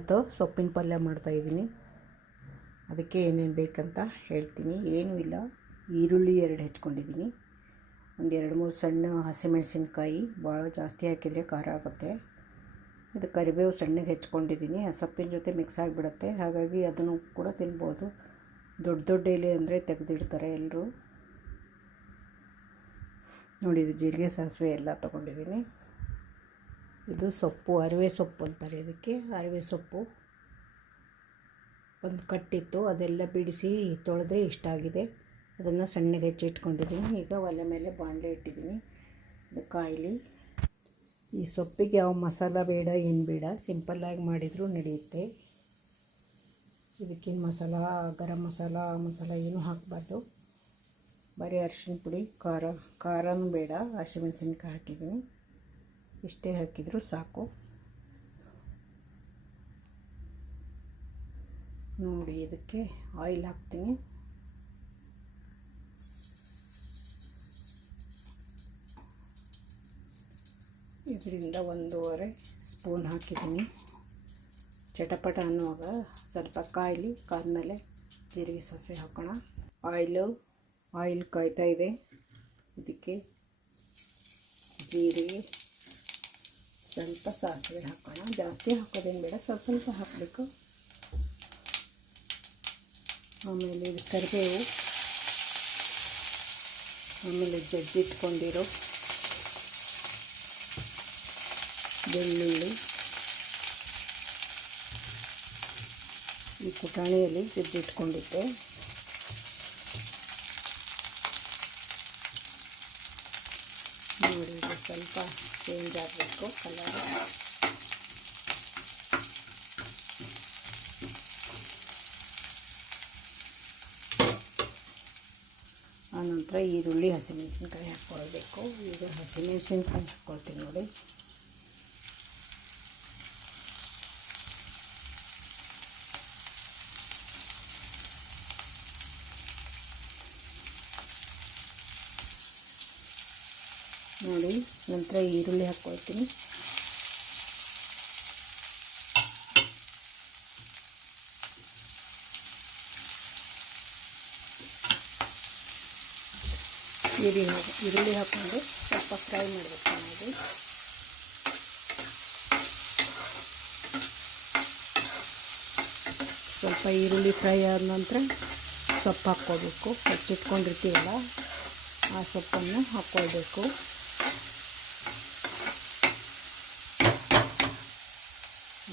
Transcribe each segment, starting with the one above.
ಇವತ್ತು ಸೊಪ್ಪಿನ ಪಲ್ಯ ಮಾಡ್ತಾಯಿದ್ದೀನಿ ಅದಕ್ಕೆ ಏನೇನು ಬೇಕಂತ ಹೇಳ್ತೀನಿ. ಏನೂ ಇಲ್ಲ. ಈರುಳ್ಳಿ ಎರಡು ಹೆಚ್ಕೊಂಡಿದ್ದೀನಿ. ಒಂದು ಎರಡು ಮೂರು ಸಣ್ಣ ಹಸಿಮೆಣಸಿನ್ಕಾಯಿ ಭಾಳ ಜಾಸ್ತಿ ಹಾಕಿದರೆ ಖಾರ ಆಗುತ್ತೆ. ಇದು ಕರಿಬೇವು ಸಣ್ಣಗೆ ಹೆಚ್ಕೊಂಡಿದ್ದೀನಿ. ಆ ಸೊಪ್ಪಿನ ಜೊತೆ ಮಿಕ್ಸ್ ಆಗಿಬಿಡುತ್ತೆ. ಹಾಗಾಗಿ ಅದನ್ನು ಕೂಡ ತಿನ್ಬೋದು. ದೊಡ್ಡ ದೊಡ್ಡ ಎಲೆ ಅಂದರೆ ತೆಗೆದಿಡ್ತಾರೆ ಎಲ್ಲರೂ ನೋಡಿ, ಇದು ಜೀರಿಗೆ ಸಾಸಿವೆ ಎಲ್ಲ ತೊಗೊಂಡಿದ್ದೀನಿ. ಇದು ಸೊಪ್ಪು, ಅರಿವೆ ಸೊಪ್ಪು ಅಂತಾರೆ ಇದಕ್ಕೆ, ಅರಿವೆ ಸೊಪ್ಪು. ಒಂದು ಕಟ್ಟಿತ್ತು, ಅದೆಲ್ಲ ಬಿಡಿಸಿ ತೊಳೆದ್ರೆ ಇಷ್ಟ ಆಗಿದೆ. ಅದನ್ನು ಸಣ್ಣಗೆ ಹೆಚ್ಚಿಟ್ಕೊಂಡಿದ್ದೀನಿ ಈಗ ಒಲೆ ಮೇಲೆ ಬಾಣಲೆ ಇಟ್ಟಿದ್ದೀನಿ. ಅದು ಕಾಯಿಲಿ. ಈ ಸೊಪ್ಪಿಗೆ ಯಾವ ಮಸಾಲ ಬೇಡ, ಏನು ಬೇಡ ಸಿಂಪಲ್ಲಾಗಿ ಮಾಡಿದರೂ ನಡೆಯುತ್ತೆ. ಇದಕ್ಕೇನು ಮಸಾಲ, ಗರಂ ಮಸಾಲ ಮಸಾಲ ಏನೂ ಹಾಕಬಾರ್ದು. ಬರೀ ಅರಿಶಿನ ಪುಡಿ, ಖಾರ, ಖಾರನೂ ಬೇಡ, ಹಸಿಮೆಣಸಿನ್ಕಾಯಿ ಹಾಕಿದ್ದೀನಿ. ಇಷ್ಟೇ ಹಾಕಿದರೂ ಸಾಕು. ನೋಡಿ, ಇದಕ್ಕೆ ಆಯಿಲ್ ಹಾಕ್ತೀನಿ. ಇದರಿಂದ ಒಂದೂವರೆ ಸ್ಪೂನ್ ಹಾಕಿದ್ದೀನಿ. ಚಟಪಟ ಅನ್ನುವಾಗ ಸ್ವಲ್ಪ ಕಾಯಿಲಿ, ಕಾದ್ಮೇಲೆ ಜೀರಿಗೆ ಸಾಸಿವೆ ಹಾಕೋಣ. ಆಯಿಲು ಆಯಿಲ್ ಕಾಯ್ತಾ ಇದೆ. ಇದಕ್ಕೆ ಜೀರಿಗೆ ಸ್ವಲ್ಪ ಸಾಸಿವೆ ಹಾಕೋಣ. ಜಾಸ್ತಿ ಹಾಕೋದೇನು ಬೇಡ, ಸ್ವಲ್ಪ ಸ್ವಲ್ಪ ಹಾಕಬೇಕು. ಆಮೇಲೆ ಇದು ಕರಿಬೇವು. ಆಮೇಲೆ ಜಜ್ಜಿಟ್ಕೊಂಡಿರೋ ಬೆಳ್ಳುಳ್ಳಿ. ಈ ಪುಟಾಣಿಯಲ್ಲಿ ಜಜ್ಜಿಟ್ಕೊಂಡಿದ್ದೆ ನೋಡಿ ಇದು ಸ್ವಲ್ಪ ಚೇಂಜ್ ಆಗಬೇಕು ಕಲರ್ ಆನಂತರ ಈರುಳ್ಳಿ ಹಸಿಮೆಣಸಿನ್ಕಾಯಿ ಹಾಕ್ಕೊಳ್ಬೇಕು ಈಗ ಹಸಿಮೆಣಸಿನ್ಕಾಯಿ ಹಾಕ್ಕೊಳ್ತೀನಿ ನೋಡಿ ನೋಡಿ, ನಂತರ ಈರುಳ್ಳಿ ಹಾಕ್ಕೊಳ್ತೀನಿ ಈರುಳ್ಳಿ ಈರುಳ್ಳಿ ಹಾಕ್ಕೊಂಡು ಸ್ವಲ್ಪ ಫ್ರೈ ಮಾಡಬೇಕು ನೋಡಿ. ಸ್ವಲ್ಪ ಈರುಳ್ಳಿ ಫ್ರೈ ಆದ ನಂತರ ಸೊಪ್ಪು ಹಾಕ್ಕೋಬೇಕು ಹೆಚ್ಚಿಟ್ಕೊಂಡಿರ್ತೀವಲ್ಲ, ಆ ಸೊಪ್ಪನ್ನು ಹಾಕ್ಕೊಳ್ಬೇಕು.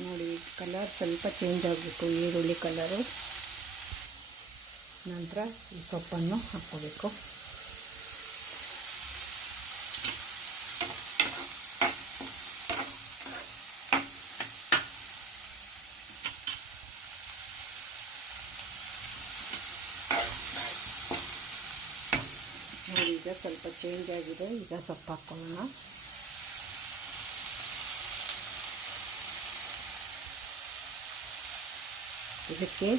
ನೋಡಿ ಕಲರ್ ಸ್ವಲ್ಪ ಚೇಂಜ್ ಆಗಬೇಕು ಈರುಳ್ಳಿ ಕಲರು ನಂತರ ಈ ಸೊಪ್ಪನ್ನು ಹಾಕ್ಕೋಬೇಕು. ನೋಡಿ, ಈಗ ಸ್ವಲ್ಪ ಚೇಂಜ್ ಆಗಿದೆ. ಈಗ ಸೊಪ್ಪು ಹಾಕ್ಕೊಳ್ಳೋಣ ಇದಕ್ಕೆ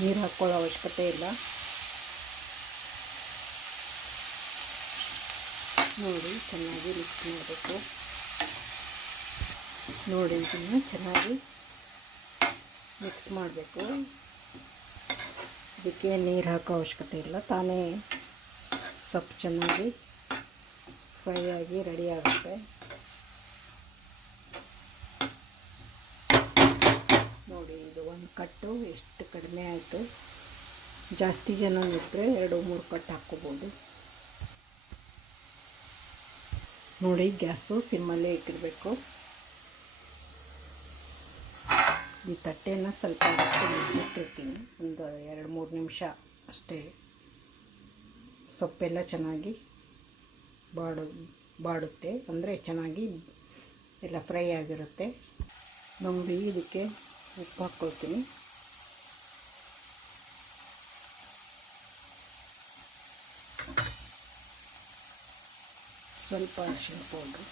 ನೀರು ಹಾಕ್ಕೊಳ್ಳೋ ಅವಶ್ಯಕತೆ ಇಲ್ಲ. ನೋಡಿ, ಚೆನ್ನಾಗಿ ಮಿಕ್ಸ್ ಮಾಡಬೇಕು. ನೋಡಿ, ಇದನ್ನು ಚೆನ್ನಾಗಿ ಮಿಕ್ಸ್ ಮಾಡಬೇಕು. ಇದಕ್ಕೆ ನೀರು ಹಾಕೋ ಅವಶ್ಯಕತೆ ಇಲ್ಲ. ತಾನೇ ಸೊಪ್ಪು ಚೆನ್ನಾಗಿ ಫ್ರೈ ಆಗಿ ರೆಡಿ ಆಗುತ್ತೆ ನೋಡಿ ಇದು ಒಂದು ಕಟ್ಟು ಎಷ್ಟು ಕಡಿಮೆ ಆಯಿತು? ಜಾಸ್ತಿ ಜನ ಇದ್ದರೆ ಎರಡು, ಮೂರು ಕಟ್ಟು ಹಾಕ್ಕೋಬೋದು. ನೋಡಿ, ಗ್ಯಾಸು ಸಿಮ್ಮಲ್ಲೇ ಇಟ್ಟಿರಬೇಕು. ಈ ತಟ್ಟೆಯನ್ನು ಸ್ವಲ್ಪ ಇಟ್ಟಿರ್ತೀನಿ ಒಂದು ಎರಡು, ಮೂರು ನಿಮಿಷ ಅಷ್ಟೇ. ಸೊಪ್ಪೆಲ್ಲ ಚೆನ್ನಾಗಿ ಬಾಡು, ಬಾಡುತ್ತೆ. ಅಂದರೆ ಚೆನ್ನಾಗಿ ಎಲ್ಲ ಫ್ರೈ ಆಗಿರುತ್ತೆ. ನೋಡಿ, ಇದಕ್ಕೆ ಉಪ್ಪು ಹಾಕ್ಕೊಳ್ತೀನಿ ಸ್ವಲ್ಪ ಅರಿಶಿನ ಪೌಡ್ರು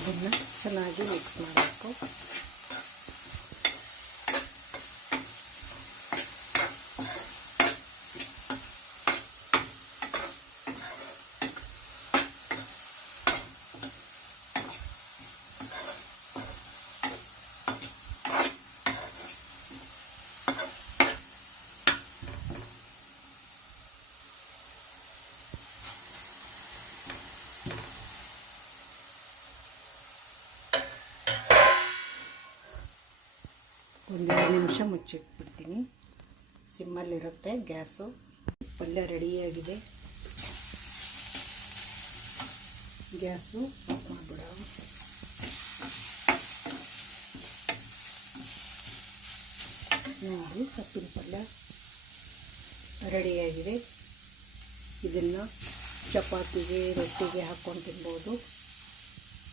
ಇದನ್ನು ಚೆನ್ನಾಗಿ ಮಿಕ್ಸ್ ಮಾಡಬೇಕು ಒಂದೆರಡು ನಿಮಿಷ ಮುಚ್ಚಿಟ್ಬಿಡ್ತೀನಿ. ಸಿಮ್ಮಲ್ಲಿರುತ್ತೆ, ಗ್ಯಾಸು. ಪಲ್ಯ ರೆಡಿಯಾಗಿದೆ. ಗ್ಯಾಸು ಆಫ್ ಮಾಡಿಬಿಡ. ನೋಡಿ ಸೊಪ್ಪಿನ ಪಲ್ಯ ರೆಡಿಯಾಗಿದೆ. ಇದನ್ನು ಚಪಾತಿಗೆ, ರೊಟ್ಟಿಗೆ ಹಾಕ್ಕೊಂಡು ತಿನ್ಬೋದು.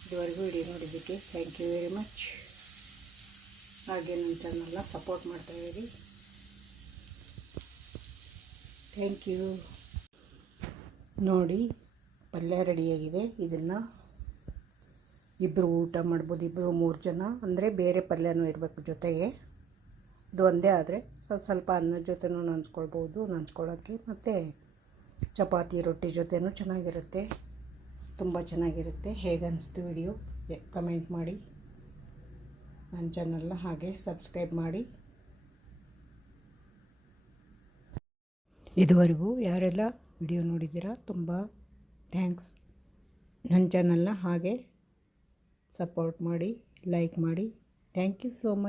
ಇದುವರೆಗೂ ಇಡೀ ನೋಡಿದ್ದಕ್ಕೆ ಥ್ಯಾಂಕ್ ಯು ವೆರಿ ಮಚ್. ಹಾಗೆ ನನ್ನ ಚಾನಲ್ನ ಸಪೋರ್ಟ್ ಇರಿ. ಥ್ಯಾಂಕ್ ಯು ನೋಡಿ, ಪಲ್ಯ ರೆಡಿಯಾಗಿದೆ ಇದನ್ನು ಇಬ್ಬರು ಊಟ ಮಾಡ್ಬೋದು ಇಬ್ಬರು ಮೂರು ಜನ. ಅಂದರೆ ಬೇರೆ ಪಲ್ಯನೂ ಇರಬೇಕು ಜೊತೆಗೆ. ಇದು ಒಂದೇ ಆದರೆ ಸ್ವಲ್ಪ ಸ್ವಲ್ಪ ಅನ್ನದ ಜೊತೆನೂ ನಂಚ್ಕೊಳ್ಬೋದು ನಂಚ್ಕೊಳ್ಳೋಕ್ಕೆ ಮತ್ತು ಚಪಾತಿ, ರೊಟ್ಟಿ ಜೊತೆನೂ ಚೆನ್ನಾಗಿರುತ್ತೆ. ತುಂಬ ಚೆನ್ನಾಗಿರುತ್ತೆ. ಹೇಗೆ ಅನಿಸ್ತು ವಿಡಿಯೋ ಕಮೆಂಟ್ ಮಾಡಿ. ನನ್ನ ಚಾನಲ್ನ ಹಾಗೆ ಸಬ್ಸ್ಕ್ರೈಬ್ ಮಾಡಿ. ಇದುವರೆಗೂ ಯಾರೆಲ್ಲ ವಿಡಿಯೋ ನೋಡಿದ್ದೀರಾ, ತುಂಬ ಥ್ಯಾಂಕ್ಸ್ ನನ್ನ ಚಾನಲ್ನ ಹಾಗೆ ಸಪೋರ್ಟ್ ಮಾಡಿ ಲೈಕ್ ಮಾಡಿ. Thank you so much